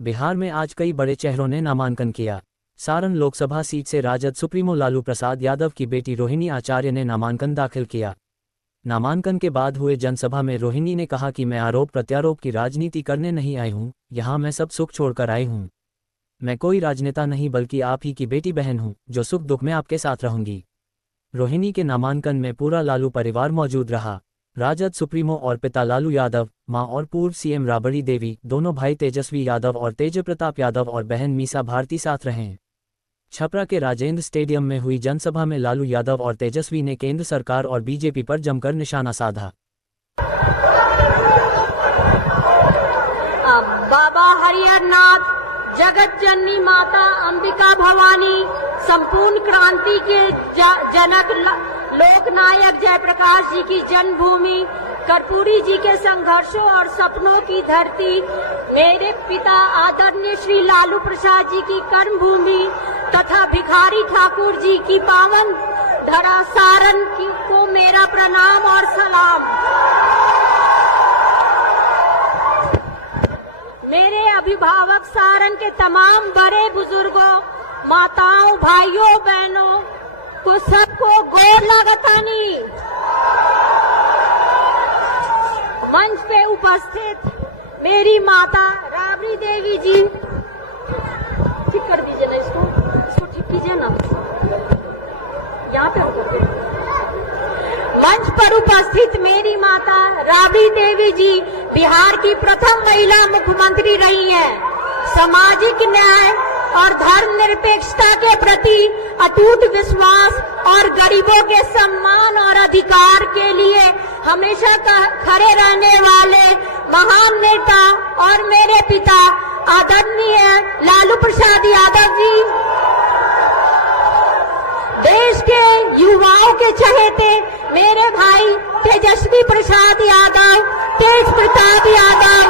बिहार में आज कई बड़े चेहरों ने नामांकन किया। सारण लोकसभा सीट से राजद सुप्रीमो लालू प्रसाद यादव की बेटी रोहिणी आचार्य ने नामांकन दाखिल किया। नामांकन के बाद हुए जनसभा में रोहिणी ने कहा कि मैं आरोप प्रत्यारोप की राजनीति करने नहीं आई हूं, यहां मैं सब सुख छोड़कर आई हूं। मैं कोई राजनेता नहीं बल्कि आप ही की बेटी बहन हूं, जो सुख दुख में आपके साथ रहूंगी। रोहिणी के नामांकन में पूरा लालू परिवार मौजूद रहा। राजद सुप्रीमो और पिता लालू यादव, मां और पूर्व सीएम राबड़ी देवी, दोनों भाई तेजस्वी यादव और तेज प्रताप यादव और बहन मीसा भारती साथ रहे। छपरा के राजेंद्र स्टेडियम में हुई जनसभा में लालू यादव और तेजस्वी ने केंद्र सरकार और बीजेपी पर जमकर निशाना साधा। बाबा हरिहरनाथ, जगत जननी माता अंबिका भवानी, संपूर्ण क्रांति के जनक लोकनायक जयप्रकाश जी की जन्मभूमि, कर्पूरी जी के संघर्षों और सपनों की धरती, मेरे पिता आदरणीय श्री लालू प्रसाद जी की कर्मभूमि तथा भिखारी ठाकुर जी की पावन धरा सारण को मेरा प्रणाम और सलाम। मेरे अभिभावक सारण के तमाम बड़े बुजुर्गों, माताओं, भाइयों, बहनों को सबको गोर लगतानी। मंच पे उपस्थित मेरी माता राबड़ी देवी जी, ठीक कर दीजिए ना, इसको ठीक कीजिए ना, यहाँ पे मंच पर उपस्थित मेरी माता राबड़ी देवी जी बिहार की प्रथम महिला मुख्यमंत्री रही हैं। सामाजिक न्याय और धर्मनिरपेक्षता के प्रति अटूट विश्वास और गरीबों के सम्मान और अधिकार के लिए हमेशा खड़े रहने वाले महान नेता और मेरे पिता आदरणीय लालू प्रसाद यादव जी, देश के युवाओं के चहेते मेरे भाई तेजस्वी प्रसाद यादव, तेज प्रताप यादव,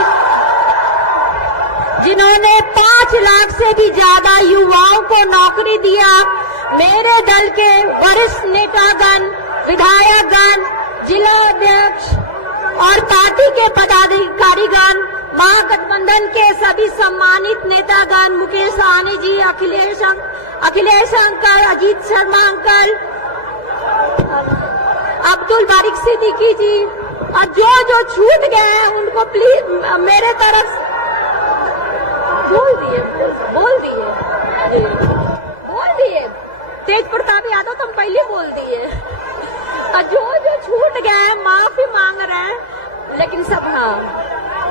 जिन्होंने 5 लाख से भी ज्यादा युवाओं को नौकरी दिया, मेरे दल के वरिष्ठ नेतागण, विधायकगण, जिला अध्यक्ष और पार्टी के पदाधिकारीगण, महागठबंधन के सभी सम्मानित नेतागण, मुकेश सहनी जी, अखिलेश अंकल, अजीत शर्मा अंकल, अब्दुल बारिक सिद्दीकी जी, और जो छूट गए हैं उनको प्लीज मेरे तरफ बोल दिए। तेज प्रताप यादव तुम पहले बोल दिए। और जो छूट गए हैं माफी मांग रहे हैं, लेकिन सब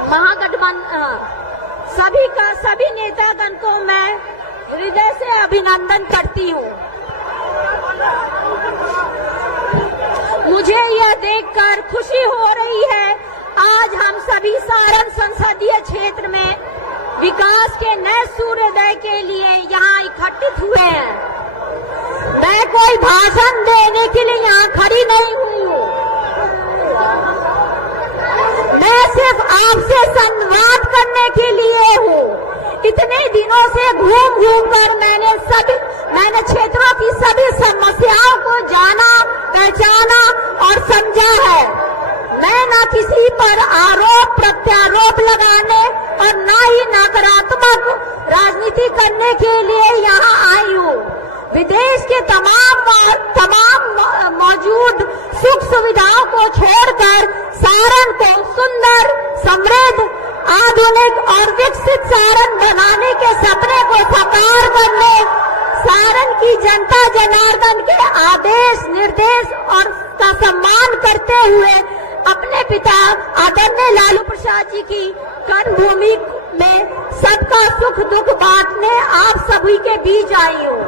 महागठबंधन सभी नेतागण को मैं हृदय से अभिनंदन करती हूँ। मुझे यह देखकर खुशी हो रही है, आज हम सभी सारण संसदीय क्षेत्र में विकास के नए सूर्योदय के लिए यहाँ इकट्ठित हुए हैं। मैं कोई भाषण देने के लिए यहाँ खड़ी नहीं हुई हूँ, मैं सिर्फ आपसे संवाद करने के लिए हूँ। इतने दिनों से घूम कर मैंने क्षेत्रों की सभी समस्याओं को जाना, पहचाना और समझा है। मैं न किसी पर आरोप प्रत्यारोप लगाने और न ही नकारात्मक राजनीति करने के लिए यहाँ आई हूँ। विदेश के तमाम मौजूद सुख सुविधाओं को छोड़कर सारण को सुंदर, समृद्ध, आधुनिक और विकसित सारण बनाने के सपने को साकार करने, सारण की जनता जनार्दन के आदेश निर्देश और का सम्मान करते हुए अपने पिता आदरणीय लालू प्रसाद जी की कर्मभूमि में सबका सुख दुख बांटने आप सभी के बीच आई हूँ।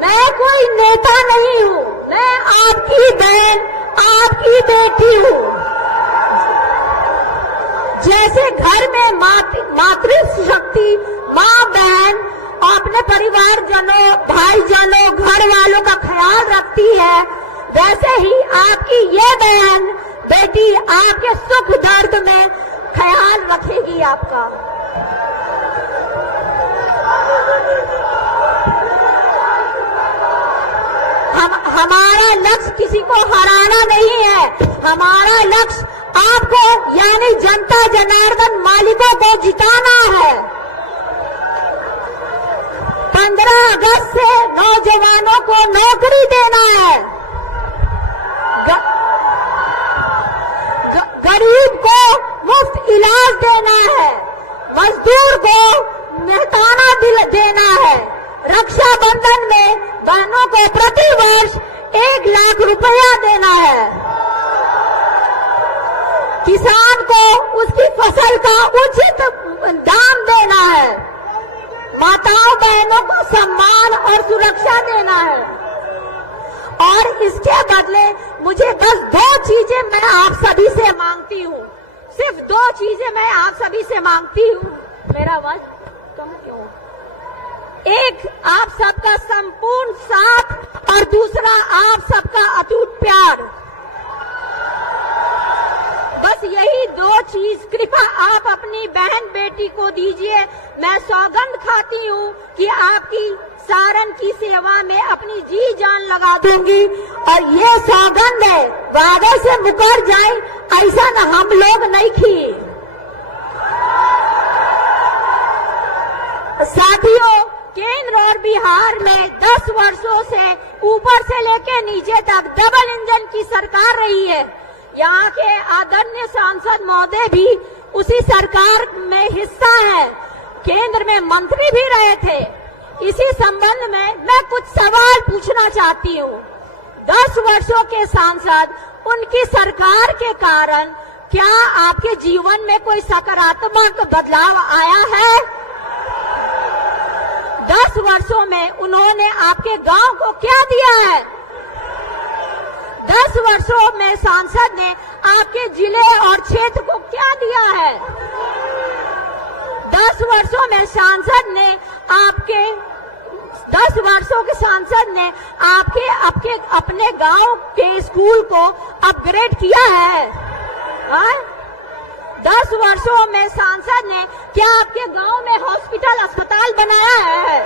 मैं कोई नेता नहीं हूँ, मैं आपकी बहन, आपकी बेटी हूँ। जैसे घर में मातृ शक्ति माँ बहन अपने परिवारजनों, भाईजनों, घर वालों का ख्याल रखती है, वैसे ही आपकी ये बहन बेटी आपके सुख दर्द में ख्याल रखेगी आपका। हमारा लक्ष्य किसी को हराना नहीं है, हमारा लक्ष्य आपको यानी जनता जनार्दन मालिकों को जिताना है। 15 अगस्त से नौजवानों को नौकरी देना है, गरीब को मुफ्त इलाज देना है, मजदूर को मेहताना बिल देना है, रक्षाबंधन में बहनों को प्रति वर्ष 1 लाख रुपया देना है, किसान को उसकी फसल का उचित दाम देना है, माताओं बहनों को सम्मान और सुरक्षा देना है। और इसके बदले मुझे बस 2 चीजें मैं आप सभी से मांगती हूँ, सिर्फ 2 चीजें मैं आप सभी से मांगती हूँ। मेरा आवाज कम क्यों? एक, आप सबका संपूर्ण साथ और दूसरा आप सबका अटूट प्यार। बस यही 2 चीज कृपा आप अपनी बहन बेटी को दीजिए। मैं सौगंध खाती हूँ कि आपकी सारण की सेवा में अपनी जी जान लगा दूंगी, और ये सौगंध है, वादे से मुकर जाए ऐसा न हम लोग नहीं की। साथियों, केंद्र और बिहार में 10 वर्षों से ऊपर से लेकर नीचे तक डबल इंजन की सरकार रही है। यहाँ के आदरणीय सांसद महोदय भी उसी सरकार में हिस्सा है, केंद्र में मंत्री भी रहे थे। इसी संबंध में मैं कुछ सवाल पूछना चाहती हूँ। 10 वर्षों के सांसद, उनकी सरकार के कारण क्या आपके जीवन में कोई सकारात्मक बदलाव आया है? 10 वर्षों में उन्होंने आपके गांव को क्या दिया है? 10 वर्षों में सांसद ने आपके जिले और क्षेत्र को क्या दिया है? 10 वर्षों में सांसद ने 10 वर्षों के सांसद ने आपके अपने गांव के स्कूल को अपग्रेड किया है? 10 वर्षों में सांसद ने क्या आपके गांव में हॉस्पिटल अस्पताल बनाया है?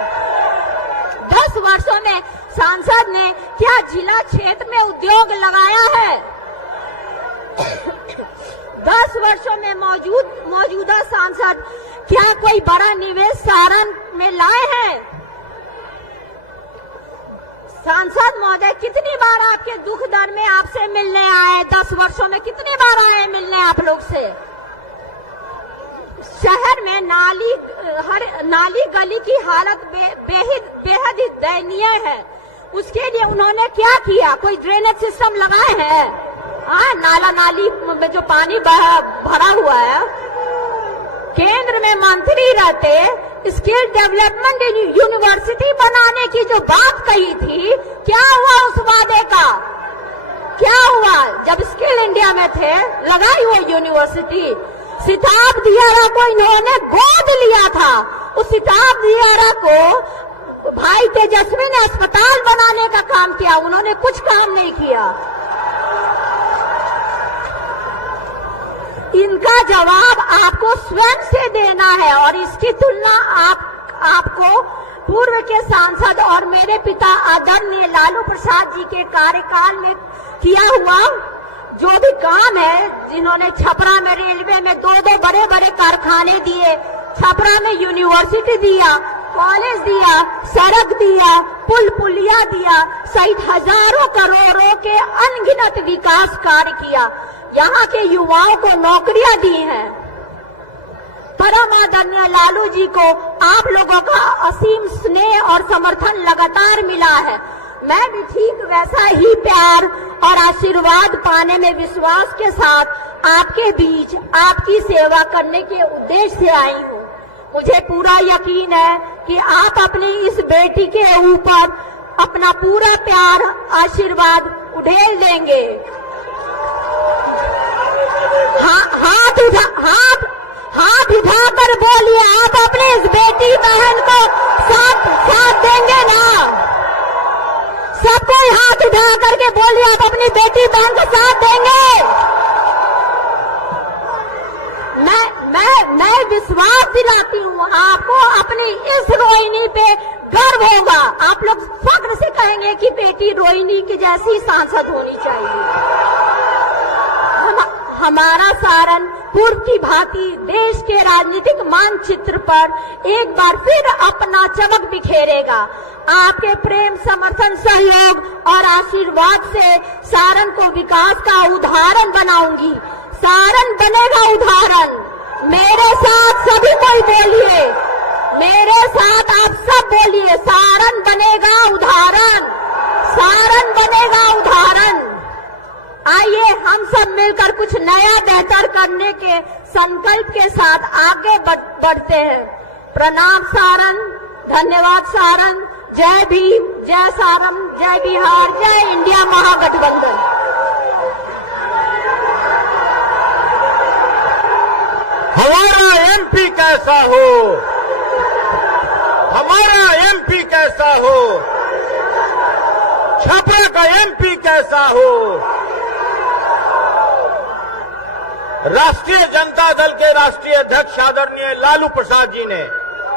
10 वर्षों में सांसद ने क्या जिला क्षेत्र में उद्योग लगाया है? 10 वर्षों में मौजूदा सांसद क्या कोई बड़ा निवेश सारण में लाए हैं? सांसद महोदय कितनी बार आपके दुख दर्द में आपसे मिलने आए? 10 वर्षों में कितनी बार आए मिलने आप लोग से? शहर में नाली गली की हालत बेहद दयनीय है। उसके लिए उन्होंने क्या किया? कोई ड्रेनेज सिस्टम लगाए हैं? नाला नाली में जो पानी भरा हुआ है। केंद्र में मंत्री रहते स्किल डेवलपमेंट यूनिवर्सिटी बनाने की जो बात कही थी, क्या हुआ उस वादे का? क्या हुआ? जब स्किल इंडिया में थे, लगाई हुई यूनिवर्सिटी। सिताब दियारा को इन्होंने गोद लिया था। उस सिताब दियारा को भाई तेजस्वी ने अस्पताल बनाने का काम किया, उन्होंने कुछ काम नहीं किया। इनका जवाब आपको स्वयं से देना है, और इसकी तुलना आपको पूर्व के सांसद और मेरे पिता आदरणीय लालू प्रसाद जी के कार्यकाल में किया हुआ जो भी काम है, जिन्होंने छपरा में रेलवे में 2 बड़े बड़े कारखाने दिए, छपरा में यूनिवर्सिटी दिया, कॉलेज दिया, सड़क दिया, पुल पुलिया दिया, सहित हजारों करोड़ों के अनगिनत विकास कार्य किया, यहाँ के युवाओं को नौकरियां दी हैं। परम आदरणीय लालू जी को आप लोगों का असीम स्नेह और समर्थन लगातार मिला है। मैं भी ठीक वैसा ही प्यार और आशीर्वाद पाने में विश्वास के साथ आपके बीच आपकी सेवा करने के उद्देश्य से आई हूँ। मुझे पूरा यकीन है कि आप अपनी इस बेटी के ऊपर अपना पूरा प्यार आशीर्वाद उड़ेल देंगे। हाथ उठाकर बोलिए, आप अपने इस बेटी बहन को साथ देंगे ना? सबको हाथ उठा करके बोलिए, आप अपनी बेटी बहन को साथ देंगे? मैं विश्वास दिलाती हूँ आपको, अपनी इस रोहिणी पे गर्व होगा। आप लोग फक्र से कहेंगे कि बेटी रोहिणी की जैसी सांसद होनी चाहिए। हमारा सारण पूर्व की भांति देश के राजनीतिक मानचित्र पर एक बार फिर अपना चमक बिखेरेगा। आपके प्रेम, समर्थन, सहयोग और आशीर्वाद से सारण को विकास का उदाहरण बनाऊंगी। सारण बनेगा उदाहरण। मेरे साथ सभी कोई बोलिए, मेरे साथ आप सब बोलिए, सारण बनेगा उदाहरण, सारण बनेगा उदाहरण। आइए हम सब मिलकर कुछ नया बेहतर करने के संकल्प के साथ आगे बढ़ते हैं। प्रणाम सारण, धन्यवाद सारण, जय भीम, जय सारण, जय बिहार, जय इंडिया महागठबंधन। हमारा एमपी कैसा हो, हमारा एमपी कैसा हो, छपरा का एमपी कैसा हो। राष्ट्रीय जनता दल के राष्ट्रीय अध्यक्ष आदरणीय लालू प्रसाद जी ने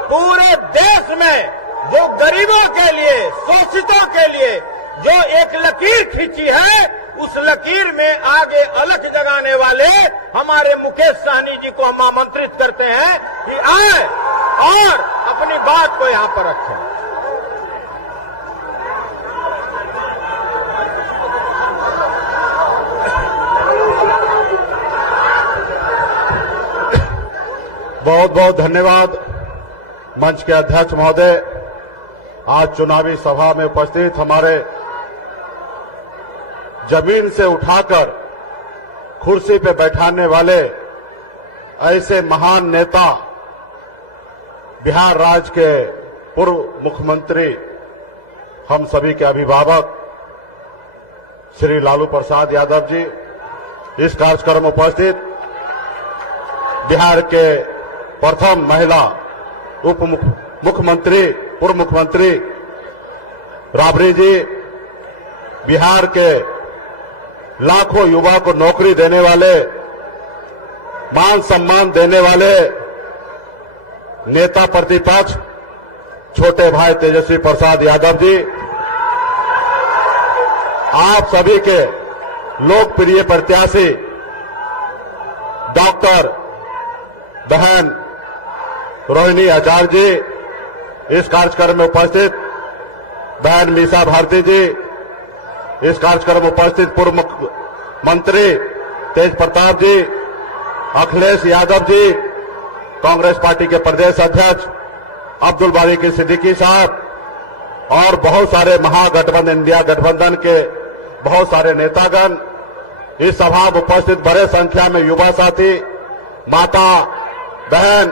पूरे देश में जो गरीबों के लिए, शोषितों के लिए जो एक लकीर खींची है, उस लकीर में आगे अलख जगाने वाले हमारे मुकेश सहनी जी को हम आमंत्रित करते हैं कि आए और अपनी बात को यहां पर रखें। बहुत बहुत धन्यवाद मंच के अध्यक्ष महोदय। आज चुनावी सभा में उपस्थित हमारे जमीन से उठाकर कुर्सी पे बैठाने वाले ऐसे महान नेता, बिहार राज्य के पूर्व मुख्यमंत्री, हम सभी के अभिभावक श्री लालू प्रसाद यादव जी, इस कार्यक्रम में उपस्थित बिहार के प्रथम महिला उप मुख्यमंत्री, पूर्व मुख्यमंत्री राबड़ी जी, बिहार के लाखों युवा को नौकरी देने वाले, मान सम्मान देने वाले नेता प्रतिपक्ष छोटे भाई तेजस्वी प्रसाद यादव जी, आप सभी के लोकप्रिय प्रत्याशी डॉक्टर बहन रोहिणी आचार्य जी, इस कार्यक्रम में उपस्थित बहन मीसा भारती जी, इस कार्यक्रम में उपस्थित पूर्व मुख्यमंत्री तेज प्रताप जी, अखिलेश यादव जी, कांग्रेस पार्टी के प्रदेश अध्यक्ष अब्दुल बारी की सिद्दीकी साहब और बहुत सारे महागठबंधन, इंडिया गठबंधन के बहुत सारे नेतागण, इस सभा में उपस्थित बड़े संख्या में युवा साथी, माता बहन,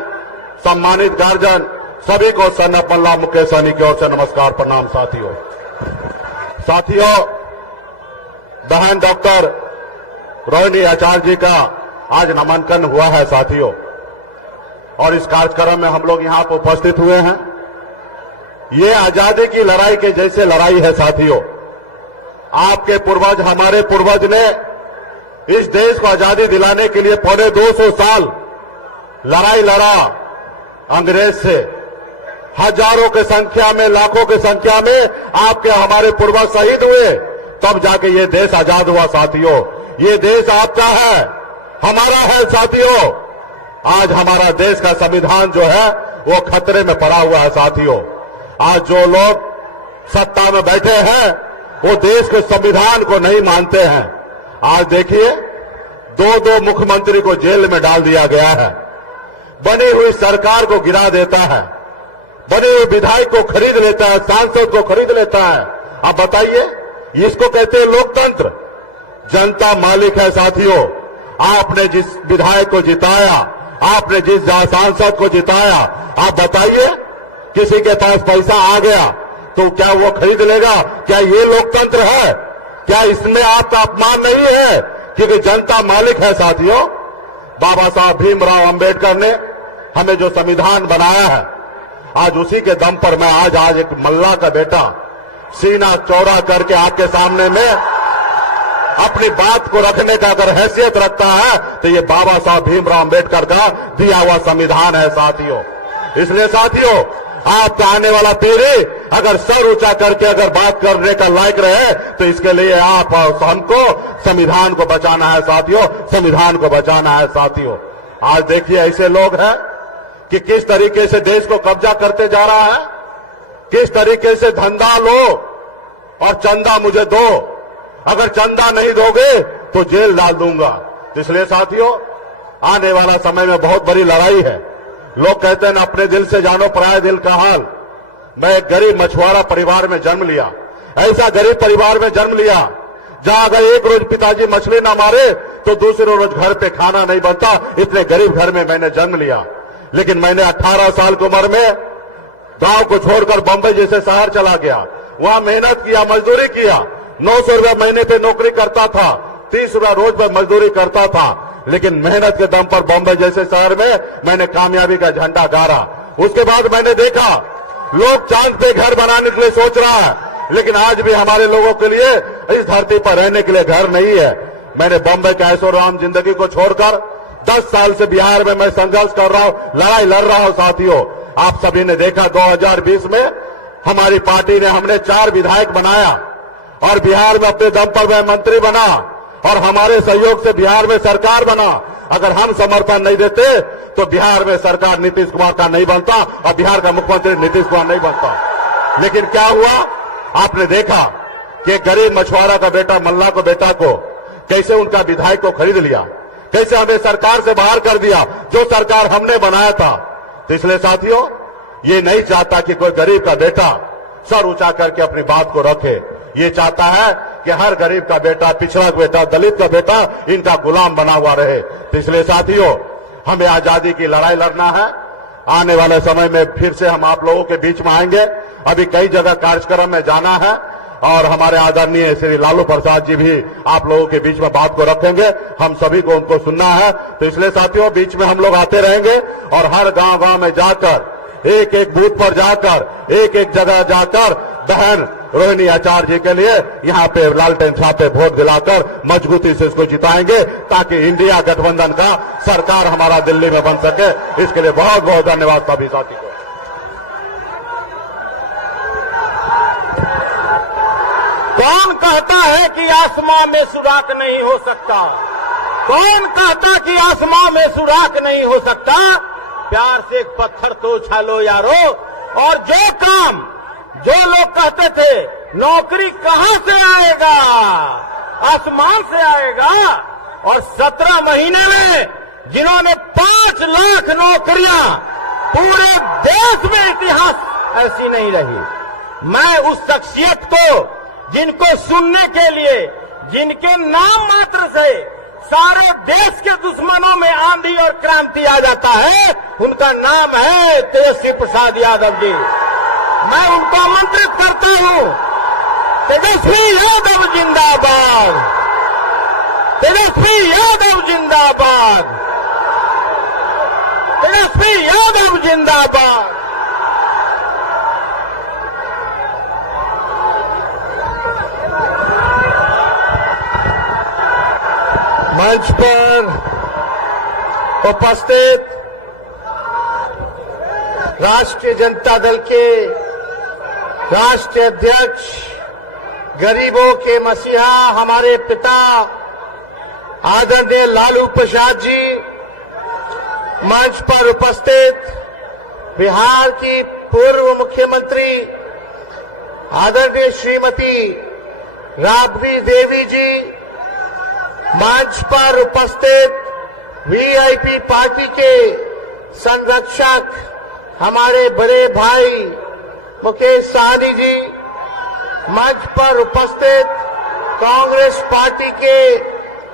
सम्मानित गार्जियन, सभी को सन्नापल्ला मुकेश सहनी की ओर से नमस्कार, प्रणाम। साथियों, बहन डॉक्टर रोहिणी आचार्य जी का आज नामांकन हुआ है साथियों, और इस कार्यक्रम में हम लोग यहां पर उपस्थित हुए हैं। ये आजादी की लड़ाई के जैसे लड़ाई है साथियों। आपके पूर्वज, हमारे पूर्वज ने इस देश को आजादी दिलाने के लिए पौने 200 साल लड़ाई लड़ा अंग्रेज से। हजारों की संख्या में, लाखों की संख्या में आपके हमारे पूर्वज शहीद हुए, तब जाके ये देश आजाद हुआ साथियों। ये देश आपका है, हमारा है साथियों। आज हमारा देश का संविधान जो है वो खतरे में पड़ा हुआ है साथियों। आज जो लोग सत्ता में बैठे हैं वो देश के संविधान को नहीं मानते हैं। आज देखिए, दो मुख्यमंत्री को जेल में डाल दिया गया है, बनी हुई सरकार को गिरा देता है, बने हुए विधायक को खरीद लेता है, सांसद को खरीद लेता है। आप बताइए, इसको कहते हैं लोकतंत्र? जनता मालिक है साथियों। आपने जिस विधायक को जिताया, आपने जिस सांसद को जिताया, आप बताइए, किसी के पास पैसा आ गया तो क्या वो खरीद लेगा? क्या ये लोकतंत्र है? क्या इसमें आपका अपमान नहीं है? क्योंकि जनता मालिक है साथियों। बाबा साहब भीमराव अंबेडकर ने हमें जो संविधान बनाया है, आज उसी के दम पर मैं आज एक मल्ला का बेटा सीना चौड़ा करके आपके सामने में अपनी बात को रखने का अगर हैसियत रखता है तो ये बाबा साहब भीमराव अंबेडकर का दिया हुआ संविधान है साथियों। इसलिए साथियों, आपका आने वाला पीढ़ी अगर सर ऊंचा करके अगर बात करने का लायक रहे तो इसके लिए आप और हमको संविधान को बचाना है साथियों, संविधान को बचाना है साथियों। आज देखिए ऐसे लोग हैं कि किस तरीके से देश को कब्जा करते जा रहा है, किस तरीके से धंधा लो और चंदा मुझे दो, अगर चंदा नहीं दोगे तो जेल डाल दूंगा। इसलिए साथियों आने वाला समय में बहुत बड़ी लड़ाई है। लोग कहते हैं ना अपने दिल से जानो पराये दिल का हाल। मैं एक गरीब मछुआरा परिवार में जन्म लिया, ऐसा गरीब परिवार में जन्म लिया जहां अगर एक रोज पिताजी मछली ना मारे तो दूसरे रोज घर पे खाना नहीं बनता। इतने गरीब घर में मैंने जन्म लिया, लेकिन मैंने 18 साल की उम्र में गांव को छोड़कर बंबई जैसे शहर चला गया, वहां मेहनत किया, मजदूरी किया। 900 रुपया महीने पे नौकरी करता था, 30 रुपया रोज पर मजदूरी करता था, लेकिन मेहनत के दम पर बंबई जैसे शहर में मैंने कामयाबी का झंडा गाड़ा। उसके बाद मैंने देखा लोग चांद पे घर बनाने के लिए सोच रहा है, लेकिन आज भी हमारे लोगों के लिए इस धरती पर रहने के लिए घर नहीं है। मैंने बंबई के ऐशोआराम जिंदगी को छोड़कर 10 साल से बिहार में मैं संघर्ष कर रहा हूं, लड़ाई लड़ रहा हूं साथियों। आप सभी ने देखा 2020 में हमारी पार्टी ने हमने 4 विधायक बनाया और बिहार में अपने दम पर मैं मंत्री बना और हमारे सहयोग से बिहार में सरकार बना। अगर हम समर्थन नहीं देते तो बिहार में सरकार नीतीश कुमार का नहीं बनता और बिहार का मुख्यमंत्री नीतीश कुमार नहीं बनता। लेकिन क्या हुआ, आपने देखा कि गरीब मछुआरा का बेटा मल्ला को बेटा को कैसे उनका विधायक को खरीद लिया, कैसे हमें सरकार से बाहर कर दिया जो सरकार हमने बनाया था। तो इसलिए साथियों ये नहीं चाहता कि कोई गरीब का बेटा सर ऊंचा करके अपनी बात को रखे। ये चाहता है कि हर गरीब का बेटा, पिछड़ा का बेटा, दलित का बेटा इनका गुलाम बना हुआ रहे। तो इसलिए साथियों हमें आजादी की लड़ाई लड़ना है। आने वाले समय में फिर से हम आप लोगों के बीच में आएंगे। अभी कई जगह कार्यक्रम में जाना है और हमारे आदरणीय श्री लालू प्रसाद जी भी आप लोगों के बीच में बात को रखेंगे। हम सभी को उनको सुनना है। तो इसलिए साथियों बीच में हम लोग आते रहेंगे और हर गांव गांव में जाकर, एक एक बूथ पर जाकर, एक एक जगह जाकर बहन रोहिणी आचार्य जी के लिए यहाँ पे लालटेन छापे वोट दिलाकर मजबूती से इसको जिताएंगे ताकि इंडिया गठबंधन का सरकार हमारा दिल्ली में बन सके। इसके लिए बहुत बहुत धन्यवाद सभी साथी को। कौन कहता है कि आसमां में सुराख नहीं हो सकता? कौन कहता कि आसमां में सुराख नहीं हो सकता? प्यार से एक पत्थर तो उछालो यारो। और जो काम जो लोग कहते थे नौकरी कहां से आएगा, आसमान से आएगा, और 17 महीने में जिन्होंने 5 लाख नौकरियां, पूरे देश में इतिहास ऐसी नहीं रही। मैं उस शख्सियत को जिनको सुनने के लिए, जिनके नाम मात्र से सारे देश के दुश्मनों में आंधी और क्रांति आ जाता है, उनका नाम है तेजस्वी प्रसाद यादव जी। मैं उनको आमंत्रित करता हूं, तेजस्वी यादव जिंदाबाद, तेजस्वी यादव जिंदाबाद, तेजस्वी यादव जिंदाबाद। मंच पर उपस्थित राष्ट्रीय जनता दल के राष्ट्रीय अध्यक्ष, गरीबों के मसीहा हमारे पिता आदरणीय लालू प्रसाद जी, मंच पर उपस्थित बिहार की पूर्व मुख्यमंत्री आदरणीय श्रीमती राबड़ी देवी जी, मंच पर उपस्थित वीआईपी पार्टी के संरक्षक हमारे बड़े भाई मुकेश सहनी जी, मंच पर उपस्थित कांग्रेस पार्टी के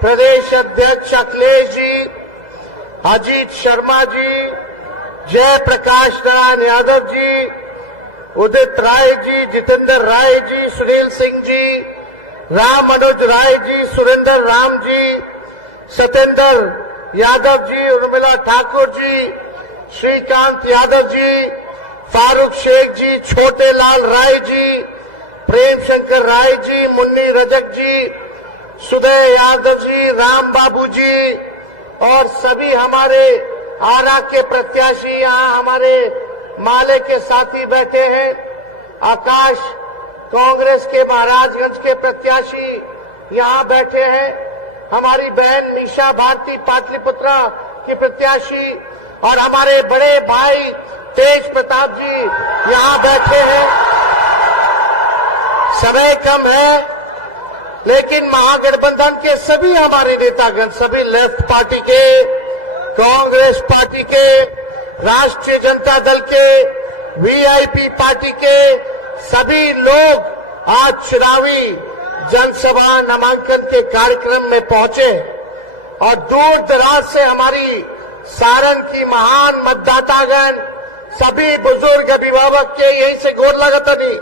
प्रदेश अध्यक्ष अखिलेश जी, अजीत शर्मा जी, जयप्रकाश नारायण यादव जी, उदित राय जी, जितेंद्र राय जी, सुनील सिंह जी, राम मनोज राय जी, सुरेंद्र राम जी, सत्येंद्र यादव जी, उर्मिला ठाकुर जी, श्रीकांत यादव जी, फारूक शेख जी, छोटे लाल राय जी, प्रेम शंकर राय जी, मुन्नी रजक जी, सुदय यादव जी, राम बाबू जी और सभी हमारे आरा के प्रत्याशी यहाँ हमारे माले के साथी बैठे हैं। आकाश कांग्रेस के महाराजगंज के प्रत्याशी यहां बैठे हैं। हमारी बहन मीशा भारती पाटलिपुत्रा की प्रत्याशी और हमारे बड़े भाई तेज प्रताप जी यहां बैठे हैं। समय कम है, लेकिन महागठबंधन के सभी हमारे नेतागण, सभी लेफ्ट पार्टी के, कांग्रेस पार्टी के, राष्ट्रीय जनता दल के, वीआईपी पार्टी के सभी लोग आज चुनावी जनसभा नामांकन के कार्यक्रम में पहुंचे और दूर दराज से हमारी सारण की महान मतदातागण, सभी बुजुर्ग अभिभावक के यहीं से गोर लगता नहीं,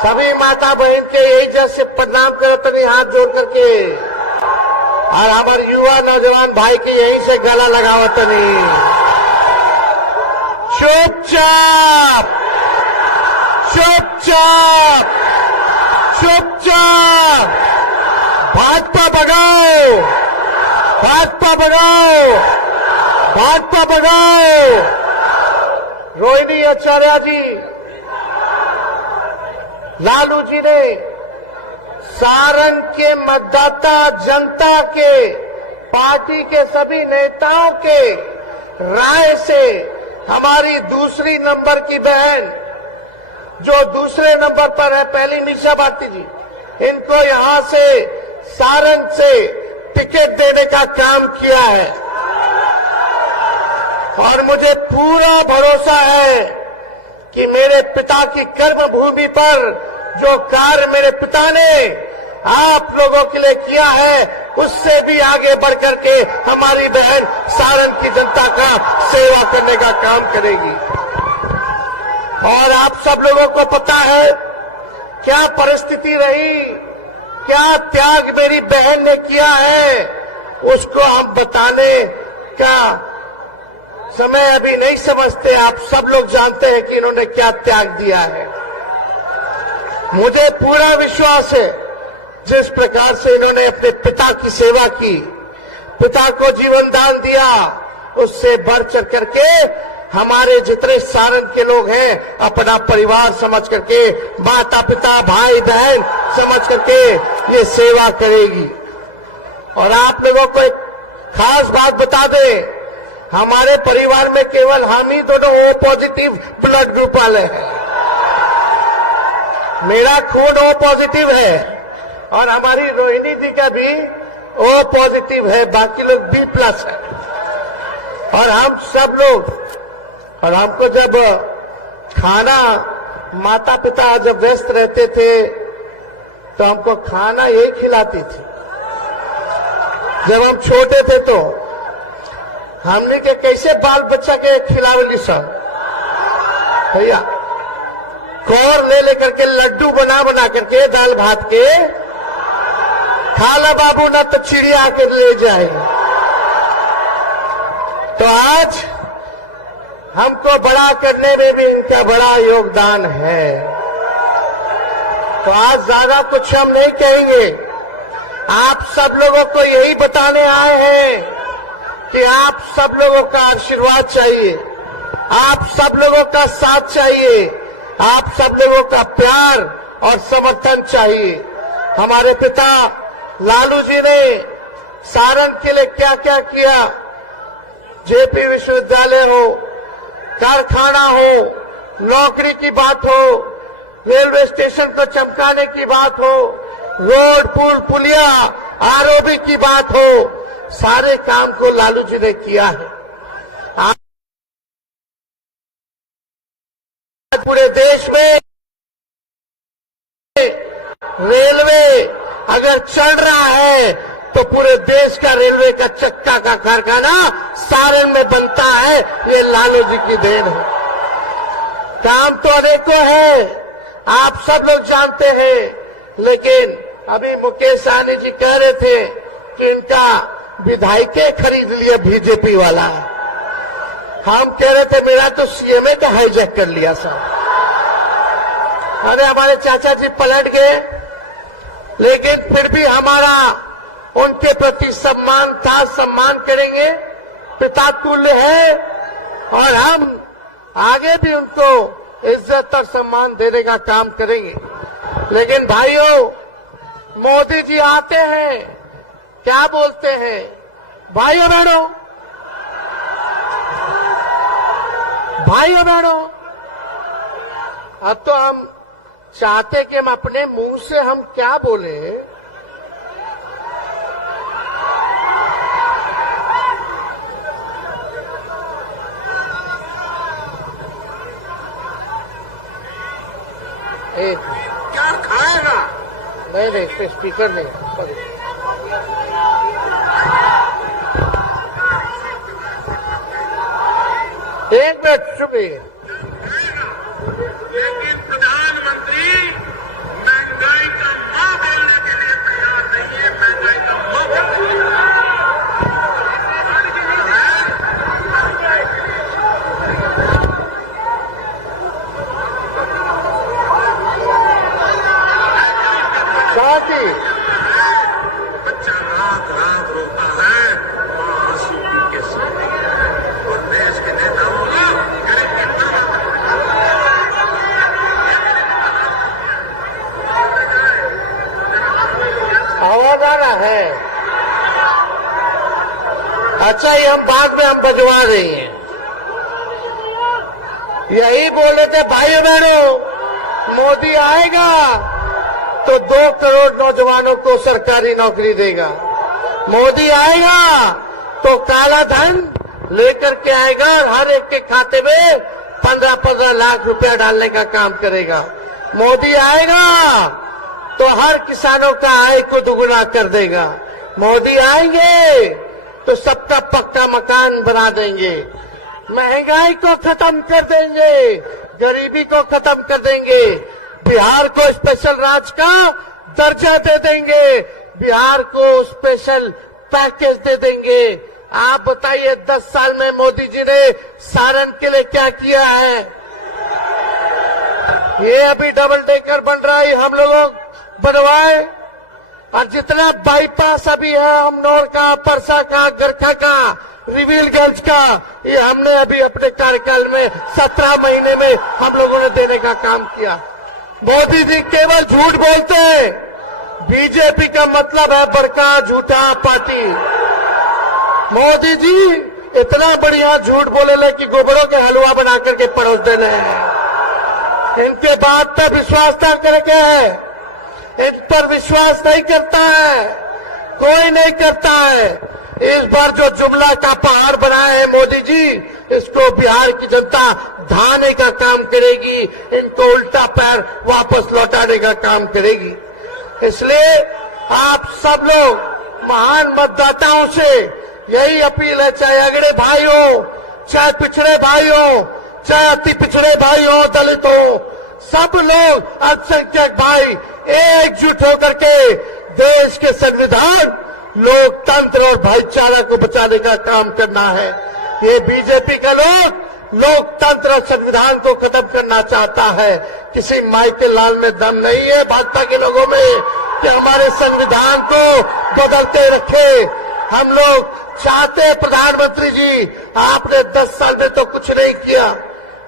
सभी माता बहन के यही जैसे प्रणाम करते नहीं हाथ जोड़ करके, और हमारे युवा नौजवान भाई के यहीं से गला लगावत नहीं। चुपचाप चुपचाप चुपचाप भाजपा भगाओ, भाजपा भगाओ, भाजपा भगाओ। रोहिणी आचार्य जी, लालू जी ने सारण के मतदाता जनता के, पार्टी के सभी नेताओं के राय से हमारी दूसरी नंबर की बहन जो दूसरे नंबर पर है, पहली मीशा भारती जी, इनको यहां से सारण से टिकट देने का काम किया है। और मुझे पूरा भरोसा है कि मेरे पिता की कर्म भूमि पर जो कार्य मेरे पिता ने आप लोगों के लिए किया है, उससे भी आगे बढ़कर के हमारी बहन सारण की जनता का सेवा करने का काम करेगी। और आप सब लोगों को पता है क्या परिस्थिति रही, क्या त्याग मेरी बहन ने किया है, उसको हम बताने का समय अभी नहीं समझते। आप सब लोग जानते हैं कि इन्होंने क्या त्याग दिया है। मुझे पूरा विश्वास है जिस प्रकार से इन्होंने अपने पिता की सेवा की, पिता को जीवन दान दिया, उससे बढ़ चढ़ करके हमारे जितने सारण के लोग हैं अपना परिवार समझ करके, माता पिता भाई बहन समझ करके ये सेवा करेगी। और आप लोगों को एक खास बात बता दें, हमारे परिवार में केवल हम ही दोनों ओ पॉजिटिव ब्लड ग्रुप वाले हैं। मेरा खून ओ पॉजिटिव है और हमारी रोहिणी जी का भी ओ पॉजिटिव है, बाकी लोग बी प्लस है। और हम सब लोग, और हमको जब खाना, माता पिता जब व्यस्त रहते थे तो हमको खाना यही खिलाती थी। जब हम छोटे थे तो हमने के कैसे बाल बच्चा के खिलावली सब भैया, कौर ले लेकर के लड्डू बना बना करके दाल भात के, खाला बाबू ना तो चिड़िया आके ले जाए। तो आज हमको बड़ा करने में भी इनका बड़ा योगदान है। तो आज ज्यादा कुछ हम नहीं कहेंगे, आप सब लोगों को यही बताने आए हैं कि आप सब लोगों का आशीर्वाद चाहिए, आप सब लोगों का साथ चाहिए, आप सब लोगों का प्यार और समर्थन चाहिए। हमारे पिता लालू जी ने सारण के लिए क्या क्या किया, जेपी विश्वविद्यालय हो, कारखाना हो, नौकरी की बात हो, रेलवे स्टेशन को चमकाने की बात हो, रोड पुल पुलिया आरओबी की बात हो, सारे काम को लालू जी ने किया है। आज पूरे देश में रेलवे अगर चल रहा है तो पूरे देश का रेलवे का चक्का का कारखाना सारण में बनता है, ये लालू जी की देन है। काम तो अनेकों है, आप सब लोग जानते हैं, लेकिन अभी मुकेश सहनी जी कह रहे थे कि इनका विधायिके खरीद लिया बीजेपी वाला। हम कह रहे थे मेरा तो सीएमए का हाईजैक कर लिया साहब। अरे हमारे चाचा जी पलट गए, लेकिन फिर भी हमारा उनके प्रति सम्मान था, सम्मान करेंगे। पिता तुल्य है और हम आगे भी उनको इज्जत और सम्मान देने का काम करेंगे। लेकिन भाइयों, मोदी जी आते हैं, क्या बोलते हैं? भाइयों बहनों, अब तो हम चाहते कि हम अपने मुंह से हम क्या बोले, क्या खाएगा? नहीं, इस पे स्पीकर नहीं, सॉरी। एक मिनट चुपिए। लेकिन प्रधानमंत्री महंगाई का मां बोलने के लिए तैयार नहीं है। महंगाई का मां बोलने के लिए शांति। बच्चा रात रात रोता है, मां आंसू पी के सोती है। और देश के नेताओं ने गरीब के आवाज आ रहा है? अच्छा, ये हम बाद में हम बजवा रही हैं। यही बोले थे भाइयों बहनों, मोदी आएगा तो 2 करोड़ नौजवानों को सरकारी नौकरी देगा। मोदी आएगा तो काला धन लेकर के आएगा और हर एक के खाते में 15-15 लाख रुपया डालने का काम करेगा। मोदी आएगा तो हर किसानों का आय को दुगुना कर देगा। मोदी आएंगे तो सबका पक्का मकान बना देंगे, महंगाई को खत्म कर देंगे, गरीबी को खत्म कर देंगे, बिहार को स्पेशल राज्य का दर्जा दे देंगे, बिहार को स्पेशल पैकेज दे देंगे। आप बताइए 10 साल में मोदी जी ने सारण के लिए क्या किया है? ये अभी डबल डेकर बन रहा है, हम लोगों बनवाए। और जितना बाईपास अभी है अमनौर का, परसा का, गरखा का, रिवीलगंज का, ये हमने अभी अपने कार्यकाल में 17 महीने में हम लोगों ने देने का काम किया। मोदी जी केवल झूठ बोलते हैं। बीजेपी का मतलब है बड़का झूठा पार्टी। मोदी जी इतना बढ़िया झूठ बोले कि गोबरों के हलवा बना करके परोस देने हैं। इनके बात पर विश्वास न करके है, इन पर विश्वास नहीं करता है, कोई नहीं करता है। इस बार जो जुमला का पहाड़ बनाए हैं मोदी जी, इसको बिहार की जनता ढाने का काम करेगी, इनको उल्टा पैर वापस लौटाने का काम करेगी। इसलिए आप सब लोग महान मतदाताओं से यही अपील है, चाहे अगड़े भाई हो, चाहे पिछड़े भाई हो, चाहे अति पिछड़े भाई हो, दलित हो, सब लोग अल्पसंख्यक भाई एकजुट होकर के देश के संविधान, लोकतंत्र और भाईचारा को बचाने का काम करना है। ये बीजेपी का लोकतंत्र और संविधान को खत्म करना चाहता है। किसी माइकल लाल में दम नहीं है भाजपा के लोगों में कि हमारे संविधान को बदलते रखे। हम लोग चाहते हैं प्रधानमंत्री जी, आपने 10 साल में तो कुछ नहीं किया,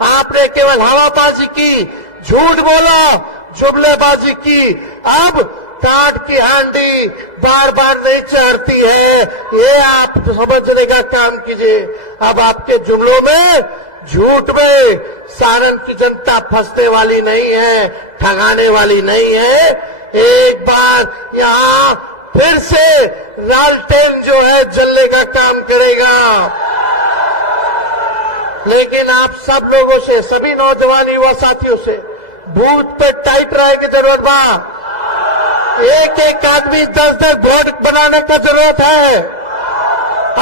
आपने केवल हवाबाजी की, झूठ बोला, जुमलेबाजी की। अब काट की हांडी बार बार नहीं चढ़ती है, ये आप समझने का काम कीजिए। अब आपके जुमलों में, झूठ में सारण की जनता फंसने वाली नहीं है, ठगाने वाली नहीं है। एक बार यहाँ फिर से लालटेन जो है जलने का काम करेगा। लेकिन आप सब लोगों से, सभी नौजवान युवा साथियों से बूथ पे टाइट रहने की जरूरत बा। एक एक आदमी 10-10 वोट बनाने का जरूरत है।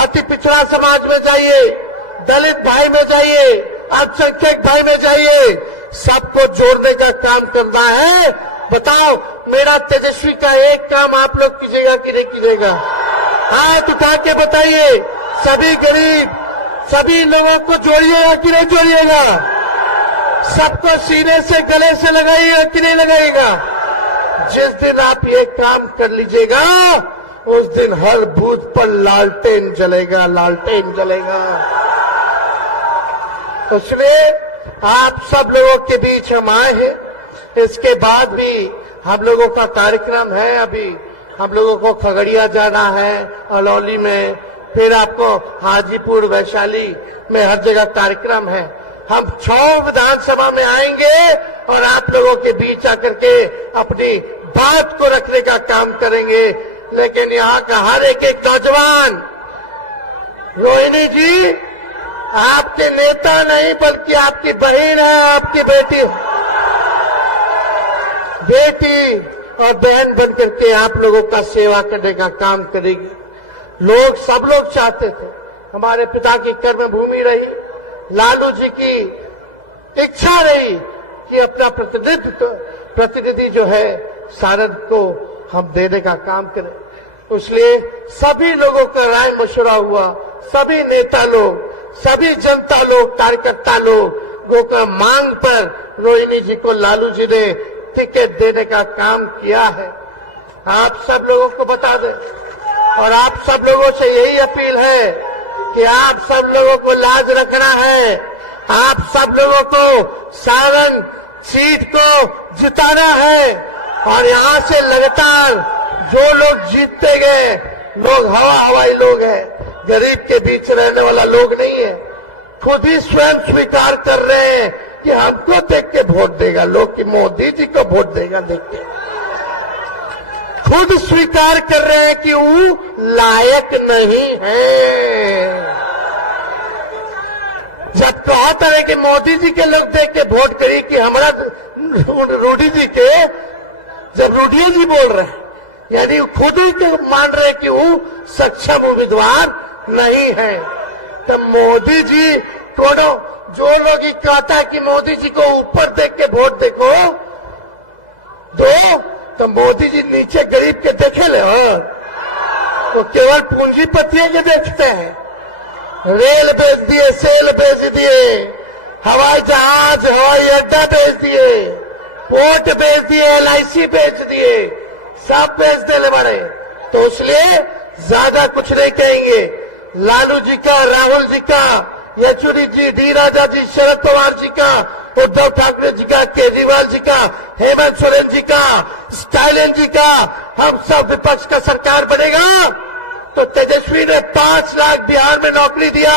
अति पिछड़ा समाज में जाइए, दलित भाई में जाइए, अल्पसंख्यक भाई में जाइए, सबको जोड़ने का काम करना है। बताओ, मेरा तेजस्वी का एक काम आप लोग कीजिएगा कि नहीं कीजिएगा? हाथ उठा के बताइए। सभी गरीब, सभी लोगों को जोड़िएगा कि नहीं जोड़िएगा? सबको सीने से, गले से लगाइएगा कि नहीं लगाइएगा? जिस दिन आप ये काम कर लीजिएगा, उस दिन हर बूथ पर लालटेन जलेगा, लालटेन जलेगा। उसमें आप सब लोगों के बीच हम आए हैं। इसके बाद भी हम लोगों का कार्यक्रम है। अभी हम लोगों को खगड़िया जाना है, अलौली में, फिर आपको हाजीपुर, वैशाली में हर जगह कार्यक्रम है। हम 6 विधानसभा में आएंगे और आप लोगों के बीच आकर के अपनी बात को रखने का काम करेंगे। लेकिन यहाँ का हर एक नौजवान, रोहिणी जी आपके नेता नहीं बल्कि आपकी बहन है, आपकी बेटी और बहन बन करके आप लोगों का सेवा करने का काम करेगी। सब लोग चाहते थे, हमारे पिता की कर्मभूमि रही, लालू जी की इच्छा रही कि अपना प्रतिनिधि जो है सारद को हम देने का काम करें। इसलिए सभी लोगों का राय मशवरा हुआ, सभी नेता लोग, सभी जनता लोग, कार्यकर्ता लोगों का मांग पर रोहिणी जी को लालू जी ने टिकट देने का काम किया है। आप सब लोगों को बता दें और आप सब लोगों से यही अपील है कि आप सब लोगों को लाज रखना है। आप सब लोगों को सारण सीट को जिताना है और यहाँ से लगातार जो लोग जीतते गए लोग हवाई लोग हैं, गरीब के बीच रहने वाला लोग नहीं है। खुद ही स्वयं स्वीकार कर रहे हैं कि हमको देख के वोट देगा लोग, कि मोदी जी को वोट देगा देख के। खुद स्वीकार कर रहे हैं कि वो लायक नहीं है। जब कहा तरह के मोदी जी के लोग देख के वोट करी कि हमारा रूडी जी के, जब रूडी जी बोल रहे हैं यानी खुद ही मान रहे कि वो सक्षम उम्मीदवार नहीं है। तो मोदी जी दोनों जो लोग ही कहता है कि मोदी जी को ऊपर देख के वोट देखो दो, तो मोदी जी नीचे गरीब के देखे ले, वो केवल पूंजीपतियों के देखते हैं। रेल बेच दिए, सेल बेच दिए, हवाई जहाज, हवाई अड्डा बेच दिए, पोर्ट बेच दिए, LIC बेच दिए, सब बेच देने वाले। तो इसलिए ज्यादा कुछ नहीं कहेंगे। लालू जी का, राहुल जी का, येचुरी जी, डी राजा जी, शरद पवार जी का, उद्धव ठाकरे जी का, केजरीवाल जी का, हेमंत सोरेन जी का, स्टालिन जी का, हम सब विपक्ष का सरकार बनेगा तो तेजस्वी ने 5 लाख बिहार में नौकरी दिया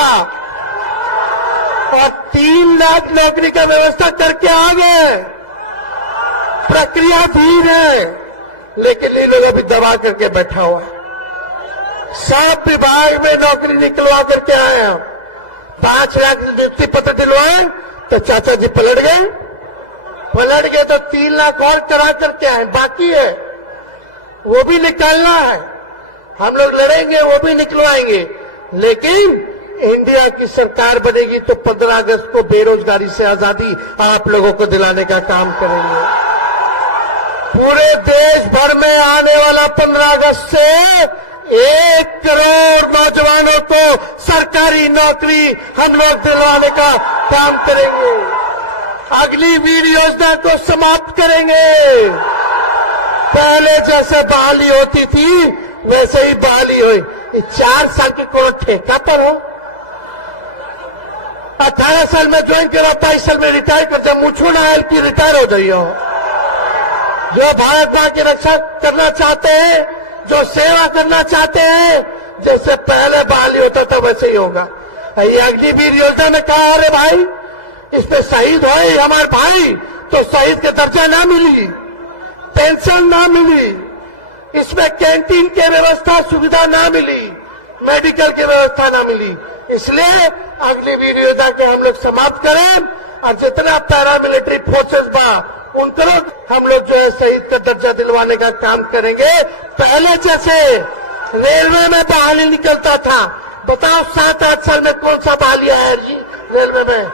और 3 लाख नौकरी का व्यवस्था करके आ गए। प्रक्रिया धीर है लेकिन ये लोग अभी दबा करके बैठा हुआ है। सब विभाग में नौकरी निकलवा करके आए हम। 5 लाख नियुक्ति पत्र दिलवाए तो चाचा जी पलट गए तो 3 लाख और करा करके आए, बाकी है वो भी निकालना है। हम लोग लड़ेंगे, वो भी निकलवाएंगे। लेकिन इंडिया की सरकार बनेगी तो 15 अगस्त को बेरोजगारी से आजादी आप लोगों को दिलाने का काम करेंगे। पूरे देश भर में आने वाला 15 अगस्त से 1 करोड़ नौजवानों को सरकारी नौकरी हम लोग दिलवाने का काम करेंगे। अग्निवीर योजना को समाप्त करेंगे। पहले जैसे बहाली होती थी वैसे ही बहाली हुई। 4 साल के कोई ठेका पर हो, 18 साल में ज्वाइन करा, 22 साल में रिटायर कर, जब मुझो ना आयल की रिटायर हो जाइए हो। जो भारत मां की रक्षा करना चाहते हैं, जो सेवा करना चाहते हैं, जैसे पहले बहाली होता था वैसे ही होगा। ये अग्निवीर योजना में कहा, अरे भाई इसमें शहीद हो हमारे भाई तो शहीद के दर्जा ना मिली, पेंशन ना मिली, इसमें कैंटीन की व्यवस्था सुविधा ना मिली, मेडिकल की व्यवस्था ना मिली। इसलिए अग्निवीर योजना के हम लोग समाप्त करें और जितना पैरामिलिट्री फोर्सेस बा उनको हम लोग जो है शहीद का दर्जा दिलवाने का काम करेंगे। पहले जैसे रेलवे में बहाली निकलता था, बताओ 7-8 साल में कौन सा बहाली आया जी रेलवे में?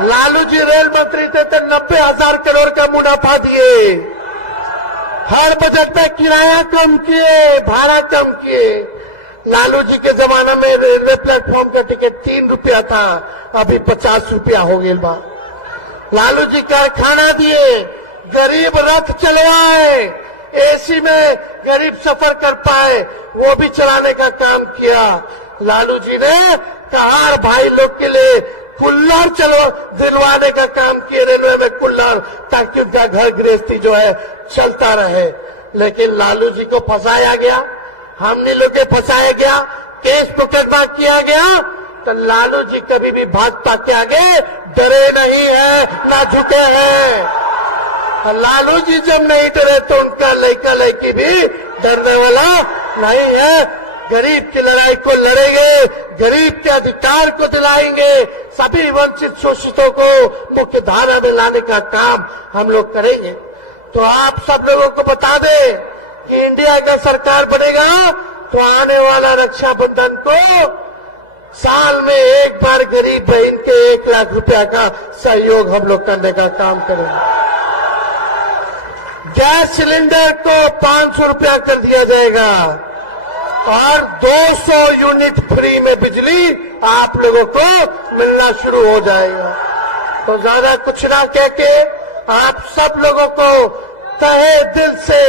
लालू जी रेल मंत्री थे तो 90,000 करोड़ का मुनाफा दिए। हर बजट में किराया कम किए, भाड़ा कम किए। लालू जी के जमाना में रेलवे प्लेटफॉर्म का टिकट 3 रुपया था, अभी 50 रुपया हो गया बा। लालू जी कारखाना दिए, गरीब रथ चलवाए, AC में गरीब सफर कर पाए, वो भी चलाने का काम किया। लालू जी ने कहार भाई लोग के लिए कुल्लर दिलवाने का काम किए, रेलवे में कुल्लर, ताकि उनका घर गृहस्थी जो है चलता रहे। लेकिन लालू जी को फंसाया गया, हमने लोग के फंसाया गया, केस मुकदमा किया गया। तो लालू जी कभी भी भाजपा के आगे डरे नहीं है, ना झुके हैं। लालू जी जब नहीं डरे तो उनका लड़का लड़की भी डरने वाला नहीं है। गरीब की लड़ाई को लड़ेंगे, गरीब के अधिकार को दिलाएंगे, सभी वंचित शोषितों को मुख्य धारा में लाने का काम हम लोग करेंगे। तो आप सब लोगों को बता दें कि इंडिया का सरकार बनेगा तो आने वाला रक्षाबंधन को साल में एक बार गरीब बहन के 1 लाख रुपया का सहयोग हम लोग करने का काम करेंगे। गैस सिलेंडर को 500 रुपया कर दिया जाएगा और 200 यूनिट फ्री में बिजली आप लोगों को मिलना शुरू हो जाएगा। तो ज्यादा कुछ ना कह के आप सब लोगों को तहे दिल से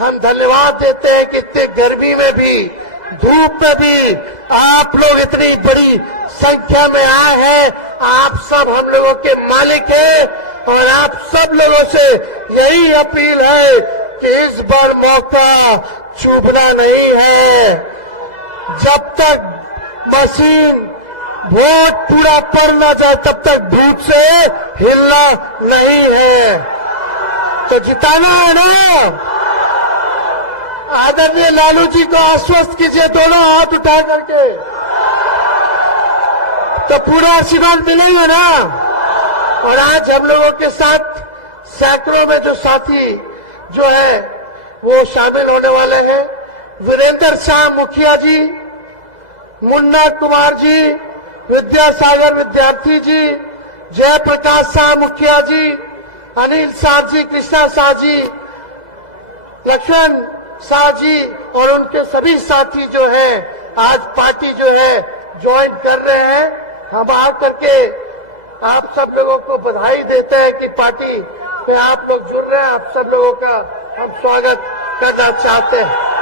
हम धन्यवाद देते हैं कि इतने गर्मी में भी, धूप में भी आप लोग इतनी बड़ी संख्या में आए हैं। आप सब हम लोगों के मालिक हैं और आप सब लोगों से यही अपील है कि इस बार मौका चूकना नहीं है। जब तक मशीन वोट पूरा पड़ ना जाए तब तक धूप से हिलना नहीं है। तो जिताना है ना। आदरणीय लालू जी को आश्वस्त कीजिए दोनों हाथ उठा करके, तो पूरा आशीर्वाद मिलेगा ना। और आज हम लोगों के साथ सैकड़ों में जो साथी जो है वो शामिल होने वाले हैं। वीरेंद्र शाह मुखिया जी, मुन्ना कुमार जी, विद्यासागर विद्यार्थी जी, जयप्रकाश शाह मुखिया जी, अनिल शाह जी, कृष्णा शाह जी, लक्ष्मण शाह जी और उनके सभी साथी जो हैं आज पार्टी जो है ज्वाइन कर रहे हैं। हम आकर के आप सब लोगों को बधाई देते हैं कि पार्टी में आप लोग जुड़ रहे हैं। आप सब लोगों का हम स्वागत करना चाहते हैं।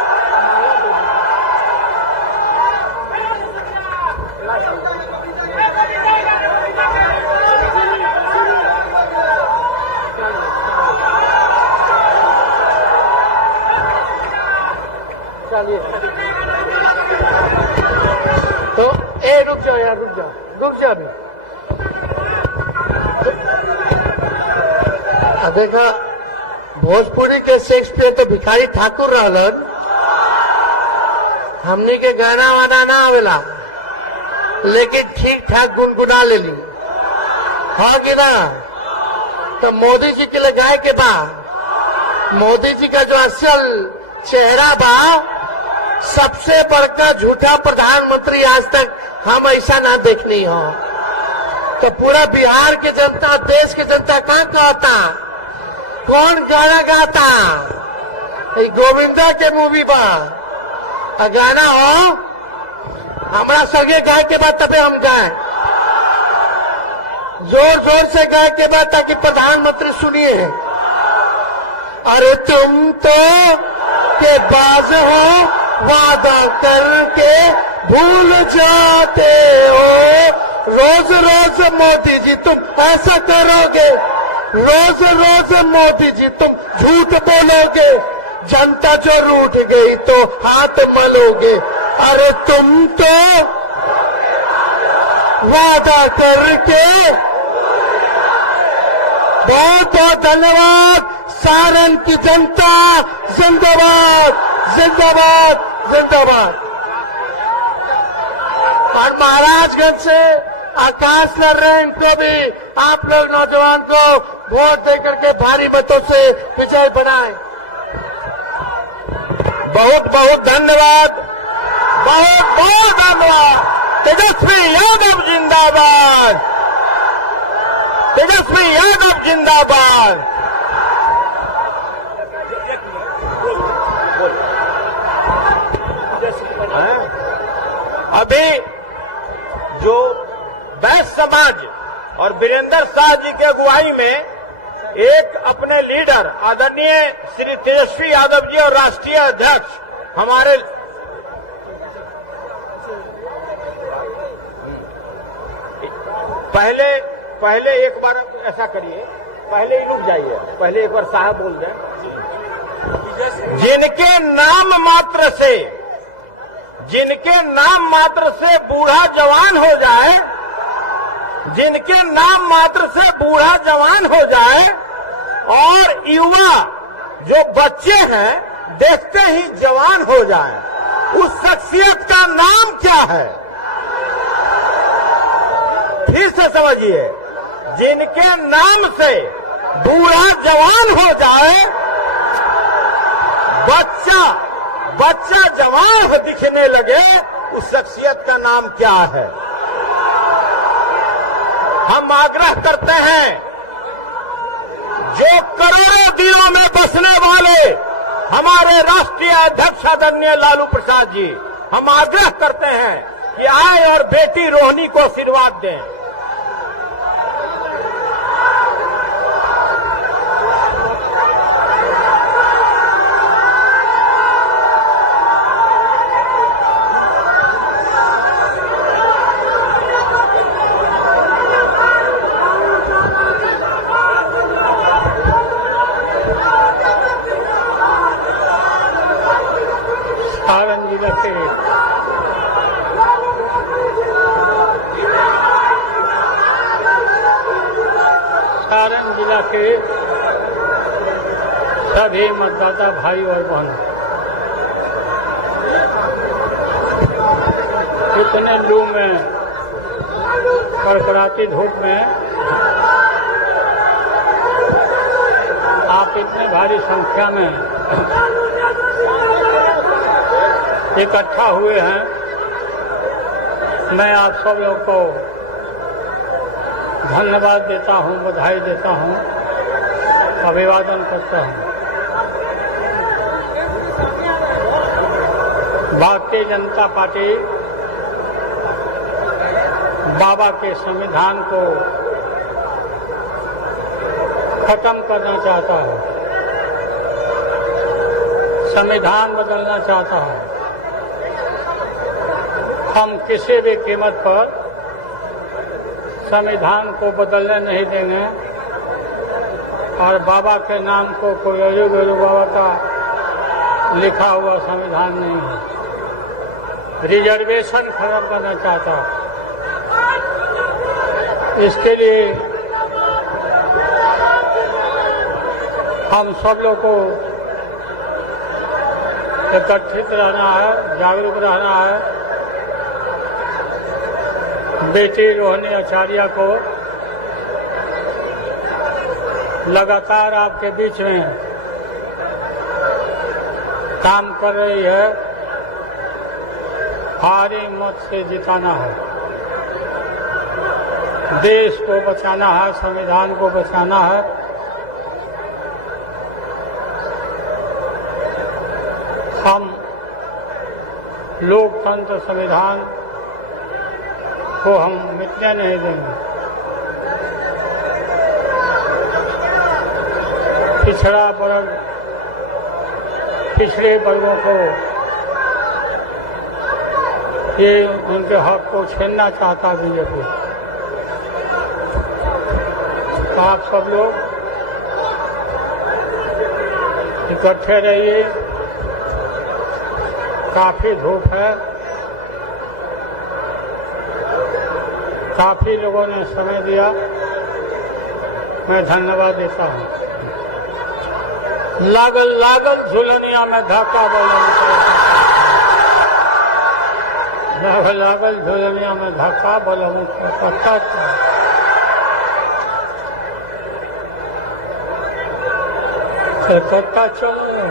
तो रुक जाओ यार, रुक जा अभी। देखा भोजपुरी के शेक्सपियर तो भिखारी ठाकुर रहलन, हमने के गाना वाना ना आवेला, लेकिन ठीक ठाक गुनगुना ले ली, हाँ कि ना। तो मोदी जी के लिए गाय के बा, मोदी जी का जो असल चेहरा बा, सबसे बड़का झूठा प्रधानमंत्री आज तक हम ऐसा ना देखनी हो। तो पूरा बिहार की जनता, देश की जनता कहाँ कहता, कौन गाना गाता, गोविंदा के मूवी बा गाना हो, हमारा सगे गाय के बाद तबे हम गाए, जोर जोर से गाय के बाद ताकि प्रधानमंत्री सुनिए। अरे तुम तो के बाज हो, वादा करके भूल जाते हो, रोज रोज मोदी जी तुम ऐसा करोगे, रोज रोज मोदी जी तुम झूठ बोलोगे, जनता जो रूठ गई तो हाथ मलोगे। अरे तुम तो वादा करके। बहुत बहुत धन्यवाद। सारण की जनता जिंदाबाद, जिंदाबाद, जिंदाबाद। और महाराजगंज से आकाश लड़ रहे हैं, इनको भी आप लोग नौजवान को वोट देकर के भारी मतों से विजय बनाएं। बहुत बहुत धन्यवाद, बहुत बहुत धन्यवाद। तेजस्वी यादव जिंदाबाद, तेजस्वी यादव जिंदाबाद। अभी जो बैस समाज और वीरेंद्र शाह जी की अगुवाई में एक अपने लीडर आदरणीय श्री तेजस्वी यादव जी और राष्ट्रीय अध्यक्ष हमारे पहले एक बार ऐसा करिए, पहले ही रुक जाइए, पहले एक बार साहब बोल जाए। जिनके नाम मात्र से बूढ़ा जवान हो जाए, जिनके नाम मात्र से बूढ़ा जवान हो जाए और युवा जो बच्चे हैं देखते ही जवान हो जाए, उस शख्सियत का नाम क्या है? फिर से समझिए, जिनके नाम से बूढ़ा जवान हो जाए, बच्चा जवान दिखने लगे, उस शख्सियत का नाम क्या है? हम आग्रह करते हैं, जो करोड़ों दिलों में बसने वाले हमारे राष्ट्रीय अध्यक्ष आदरणीय लालू प्रसाद जी, हम आग्रह करते हैं कि आए और बेटी रोहिणी को आशीर्वाद दें। सारण जिला के सभी मतदाता भाई और बहनों, इतने लू में, कड़कड़ाती धूप में आप इतने भारी संख्या में इकट्ठा हुए हैं। मैं आप सब लोग को धन्यवाद देता हूं, बधाई देता हूं, अभिवादन करता हूं। भारतीय जनता पार्टी बाबा के संविधान को खत्म करना चाहता है, संविधान बदलना चाहता है। हम किसी भी कीमत पर संविधान को बदलने नहीं देंगे और बाबा के नाम को कोई अजू बाबा का लिखा हुआ संविधान नहीं है। रिजर्वेशन खत्म करना चाहता है। इसके लिए हम सब लोग को एकत्रित रहना है, जागरूक रहना है। बेटी रोहिणी आचार्य को लगातार आपके बीच में काम कर रही है, भारी मत से जिताना है, देश को बचाना है, संविधान को बचाना है। हम लोकतंत्र संविधान को हम मिटने नहीं देंगे। पिछड़ा वर्ग, पिछड़े वर्गों को ये उनके हक को छीनना चाहता बीजेपी। तो आप सब लोग इकट्ठे रहिए। काफी धूप है, काफी लोगों ने समय दिया, मैं धन्यवाद देता हूँ। लागल लागल झुलनिया में धक्का बोला, लागल लागल झुलनिया में धक्का बोला, कलकत्ता चलो।